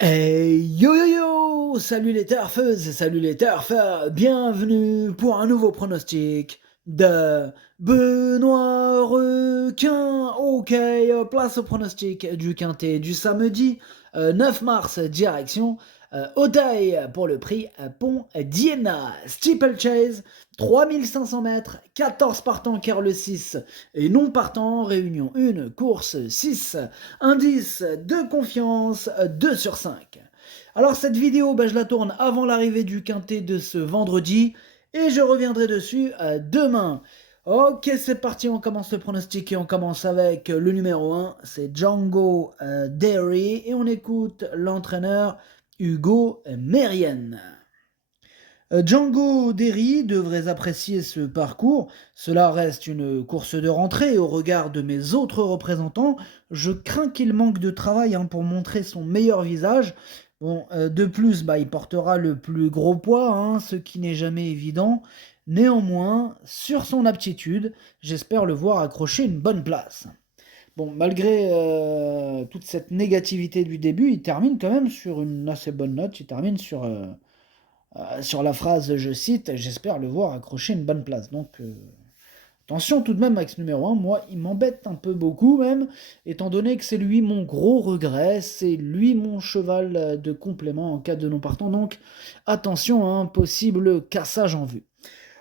Hey yo yo yo! Salut les turfeuses, salut les turfeurs, bienvenue pour un nouveau pronostic de Benoît Requin. Ok, place au pronostic du quintet du samedi 9 mars, direction Auteuil pour le prix Pont d'Iéna. Steeplechase, 3500 mètres, 14 partants car le 6 et non partant, réunion 1, course 6. Indice de confiance 2 sur 5. Alors cette vidéo, je la tourne avant l'arrivée du quintet de ce vendredi et je reviendrai dessus demain. Ok, c'est parti, on commence le pronostic et on commence avec le numéro 1, c'est Django Derry et on écoute l'entraîneur Hugo Mérienne. Django Derry devrait apprécier ce parcours. Cela reste une course de rentrée au regard de mes autres représentants. Je crains qu'il manque de travail pour montrer son meilleur visage. Bon, de plus, il portera le plus gros poids, ce qui n'est jamais évident. Néanmoins, sur son aptitude, j'espère le voir accrocher une bonne place. Bon, malgré toute cette négativité du début, il termine quand même sur une assez bonne note. Il termine sur la phrase, je cite, j'espère le voir accrocher une bonne place. Donc, attention tout de même avec ce numéro 1, moi, il m'embête un peu beaucoup même, étant donné que c'est lui mon gros regret, c'est lui mon cheval de complément en cas de non partant. Donc, attention à un possible cassage en vue.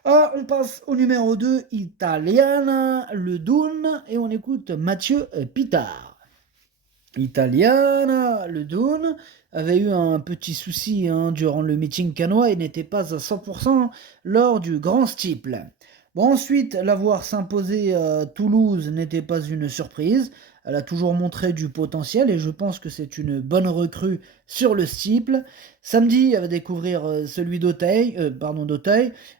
On passe au numéro 2, Italiana, le Doon, et on écoute Mathieu Pitard. Italiana, le Doon, avait eu un petit souci durant le meeting canois et n'était pas à 100% lors du grand steeple. Bon, ensuite, la voir s'imposer à Toulouse n'était pas une surprise. Elle a toujours montré du potentiel et je pense que c'est une bonne recrue sur le steeple. Samedi, elle va découvrir celui d'Auteuil,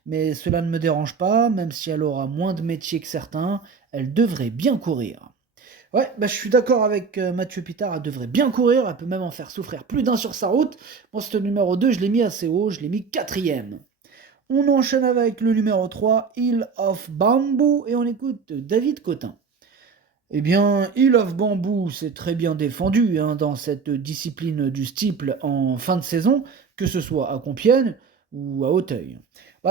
mais cela ne me dérange pas, même si elle aura moins de métier que certains, elle devrait bien courir. Ouais, je suis d'accord avec Mathieu Pitard, elle devrait bien courir, elle peut même en faire souffrir plus d'un sur sa route. Moi, ce numéro 2, je l'ai mis assez haut, je l'ai mis quatrième. On enchaîne avec le numéro 3, Hill of Bamboo, et on écoute David Cotin. Eh bien, Hill of Bamboo, c'est très bien défendu dans cette discipline du steeple en fin de saison, que ce soit à Compiègne ou à Auteuil.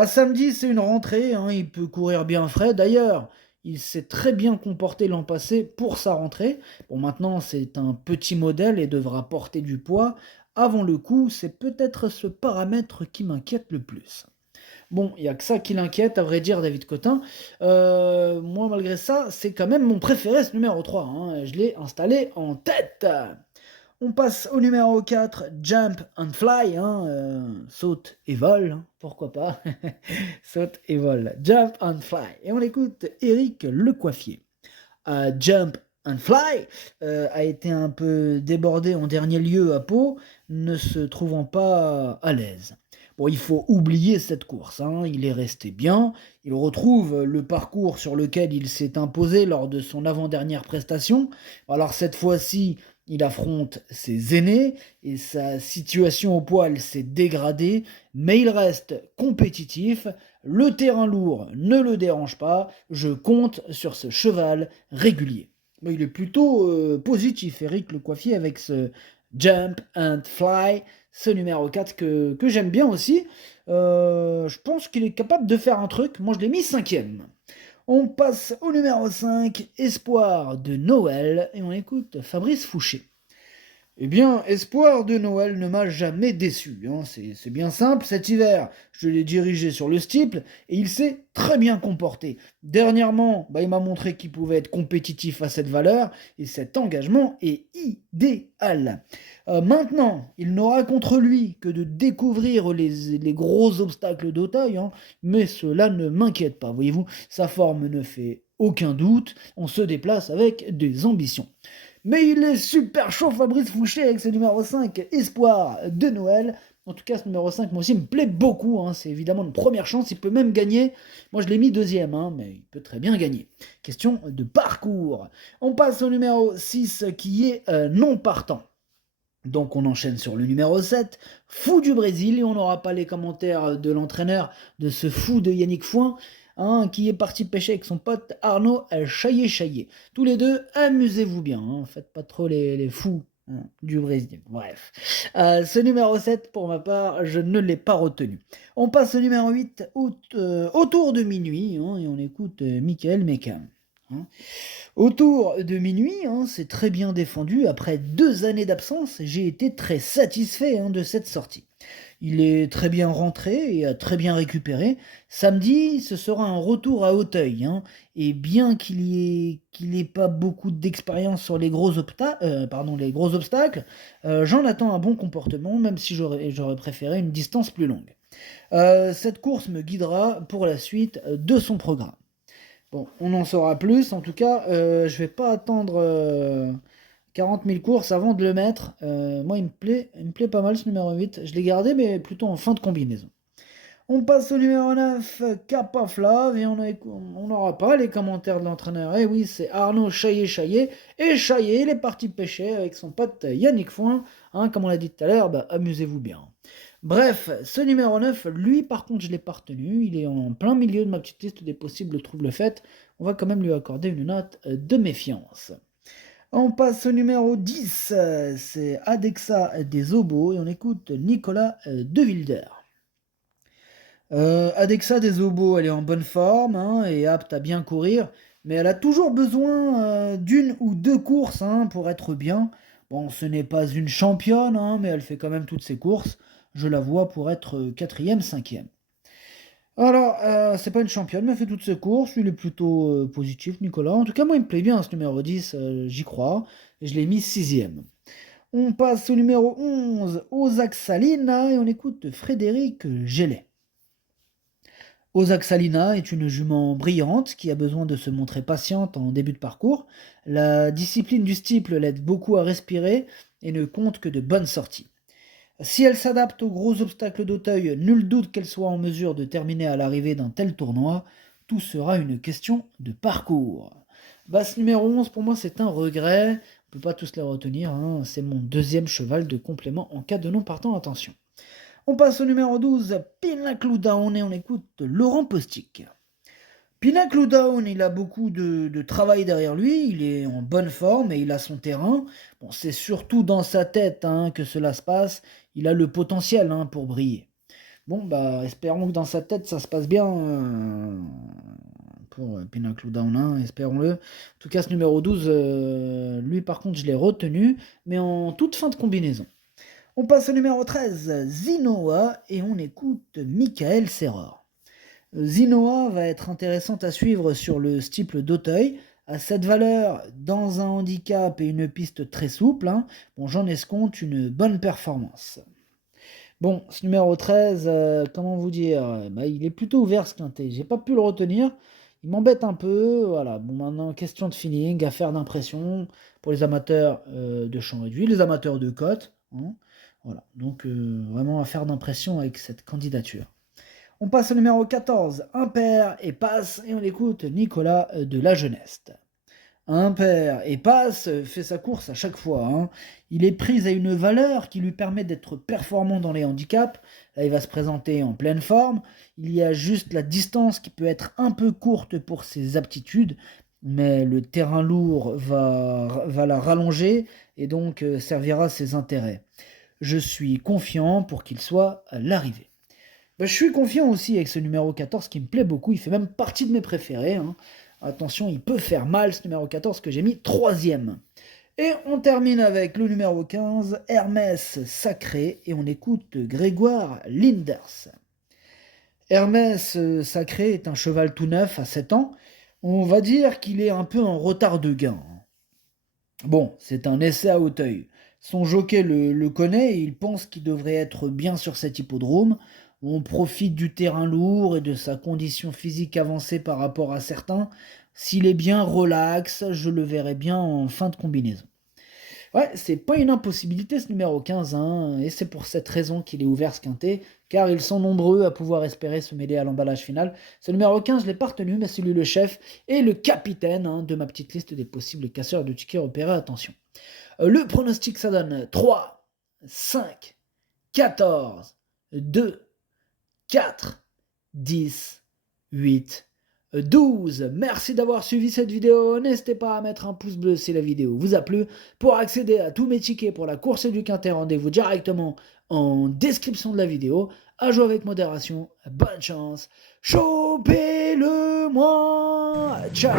Samedi, c'est une rentrée, il peut courir bien frais. D'ailleurs, il s'est très bien comporté l'an passé pour sa rentrée. Bon, maintenant, c'est un petit modèle et devra porter du poids. Avant le coup, c'est peut-être ce paramètre qui m'inquiète le plus. Bon, il n'y a que ça qui l'inquiète, à vrai dire, David Cotin. Moi, malgré ça, c'est quand même mon préféré, ce numéro 3. Je l'ai installé en tête. On passe au numéro 4, Jump and Fly. Saute et vole, pourquoi pas. Saute et vole. Jump and Fly. Et on écoute Eric Lecoiffier. Jump and Fly a été un peu débordé en dernier lieu à Pau, ne se trouvant pas à l'aise. Bon, il faut oublier cette course, il est resté bien, il retrouve le parcours sur lequel il s'est imposé lors de son avant-dernière prestation. Alors cette fois-ci, il affronte ses aînés et sa situation au poil s'est dégradée, mais il reste compétitif. Le terrain lourd ne le dérange pas, je compte sur ce cheval régulier. Il est plutôt positif, Eric Le Coiffier, avec ce Jump and Fly, ce numéro 4 que j'aime bien aussi. Je pense qu'il est capable de faire un truc. Moi, je l'ai mis cinquième. On passe au numéro 5, Espoir de Noël, et on écoute Fabrice Fouché. Eh bien, Espoir de Noël ne m'a jamais déçu. C'est bien simple, cet hiver, je l'ai dirigé sur le steeple et il s'est très bien comporté. Dernièrement, il m'a montré qu'il pouvait être compétitif à cette valeur et cet engagement est idéal. Maintenant, il n'aura contre lui que de découvrir les gros obstacles d'Auteuil, mais cela ne m'inquiète pas. Voyez-vous, sa forme ne fait aucun doute, on se déplace avec des ambitions. Mais il est super chaud, Fabrice Fouché, avec ce numéro 5, Espoir de Noël. En tout cas, ce numéro 5, moi aussi, me plaît beaucoup. C'est évidemment une première chance. Il peut même gagner. Moi, je l'ai mis deuxième, mais il peut très bien gagner. Question de parcours. On passe au numéro 6, qui est non partant. Donc on enchaîne sur le numéro 7, Fou du Brésil, et on n'aura pas les commentaires de l'entraîneur de ce fou de Yannick Fouin, qui est parti pêcher avec son pote Arnaud Chaillé-Chaillé. Tous les deux, amusez-vous bien, faites pas trop les fous Du Brésil, bref. Ce numéro 7, pour ma part, je ne l'ai pas retenu. On passe au numéro 8, autour de minuit, hein, et on écoute Michael Meckham. Hein. Autour de minuit, hein, c'est très bien défendu. Après 2 années d'absence, j'ai été très satisfait, hein, de cette sortie. Il est très bien rentré et a très bien récupéré. Samedi, ce sera un retour à Auteuil, hein, et bien qu'il ait pas beaucoup d'expérience sur les gros obstacles, j'en attends un bon comportement, même si j'aurais préféré une distance plus longue. Cette course me guidera pour la suite de son programme. Bon, on en saura plus. En tout cas, je vais pas attendre 40 000 courses avant de le mettre. Moi, il me plaît pas mal ce numéro 8. Je l'ai gardé, mais plutôt en fin de combinaison. On passe au numéro 9, Kappa Flav, et on n'aura pas les commentaires de l'entraîneur. Et oui, c'est Arnaud Chaillet. Et Chaillet, il est parti pêcher avec son pote Yannick Foin. Hein, comme on l'a dit tout à l'heure, bah, amusez-vous bien. Bref, ce numéro 9, lui par contre je l'ai pas retenu, il est en plein milieu de ma petite liste des possibles troubles faits, on va quand même lui accorder une note de méfiance. On passe au numéro 10, c'est Adexa des Obos, et on écoute Nicolas De Wilder. Adexa des Obos, elle est en bonne forme, hein, et apte à bien courir, mais elle a toujours besoin d'une ou deux courses, hein, pour être bien. Bon, ce n'est pas une championne, hein, mais elle fait quand même toutes ses courses. Je la vois pour être quatrième, cinquième. Alors, c'est pas une championne, mais elle fait toutes ses courses. Il est plutôt positif, Nicolas. En tout cas, moi, il me plaît bien ce numéro 10, j'y crois. Et je l'ai mis sixième. On passe au numéro 11, Osaxalina, et on écoute Frédéric Gellet. Osaxalina est une jument brillante qui a besoin de se montrer patiente en début de parcours. La discipline du steeple l'aide beaucoup à respirer et ne compte que de bonnes sorties. Si elle s'adapte aux gros obstacles d'Auteuil, nul doute qu'elle soit en mesure de terminer à l'arrivée d'un tel tournoi. Tout sera une question de parcours. Ce numéro 11, pour moi, c'est un regret. On ne peut pas tous les retenir, hein. C'est mon deuxième cheval de complément en cas de non partant, attention. On passe au numéro 12, Pinnacle Down, et on écoute Laurent Postic. Pinnacle Down, il a beaucoup de travail derrière lui, il est en bonne forme et il a son terrain. Bon, c'est surtout dans sa tête, hein, que cela se passe, il a le potentiel, hein, pour briller. Bon, bah, espérons que dans sa tête ça se passe bien pour Pinnacle Down, hein, espérons-le. En tout cas, ce numéro 12, lui par contre, je l'ai retenu, mais en toute fin de combinaison. On passe au numéro 13, Zinoa, et on écoute Michael Serror. Zinoa va être intéressante à suivre sur le steeple d'Auteuil. À cette valeur, dans un handicap et une piste très souple, hein, bon, j'en escompte une bonne performance. Bon, ce numéro 13, comment vous dire, il est plutôt ouvert ce quintet. J'ai pas pu le retenir. Il m'embête un peu. Voilà. Bon, maintenant, question de feeling, affaire d'impression pour les amateurs de champ réduit, les amateurs de cote. Hein. Voilà. Donc, vraiment affaire d'impression avec cette candidature. On passe au numéro 14, Impair et Passe, et on écoute Nicolas de la Jeunesse. Impair et Passe fait sa course à chaque fois. Hein. Il est pris à une valeur qui lui permet d'être performant dans les handicaps. Là, il va se présenter en pleine forme. Il y a juste la distance qui peut être un peu courte pour ses aptitudes, mais le terrain lourd va la rallonger et donc servira ses intérêts. Je suis confiant pour qu'il soit à l'arrivée. Je suis confiant aussi avec ce numéro 14 qui me plaît beaucoup, il fait même partie de mes préférés. Hein. Attention, il peut faire mal ce numéro 14 que j'ai mis troisième. Et on termine avec le numéro 15, Hermès Sacré, et on écoute Grégoire Linders. Hermès Sacré est un cheval tout neuf à 7 ans. On va dire qu'il est un peu en retard de gain. Bon, c'est un essai à Auteuil. Son jockey le connaît et il pense qu'il devrait être bien sur cet hippodrome. On profite du terrain lourd et de sa condition physique avancée par rapport à certains. S'il est bien relax, je le verrai bien en fin de combinaison. Ouais, c'est pas une impossibilité ce numéro 15, hein, et c'est pour cette raison qu'il est ouvert ce quintet, car ils sont nombreux à pouvoir espérer se mêler à l'emballage final. Ce numéro 15, je l'ai pas retenu, mais c'est lui le chef et le capitaine, hein, de ma petite liste des possibles casseurs de tickets repérés, attention. Le pronostic, ça donne 3, 5, 14, 2, 4, 10, 8, 12. Merci d'avoir suivi cette vidéo. N'hésitez pas à mettre un pouce bleu si la vidéo vous a plu. Pour accéder à tous mes tickets pour la course du Quintet, rendez-vous directement en description de la vidéo. À jouer avec modération. Bonne chance. Chopez-le moi. Ciao.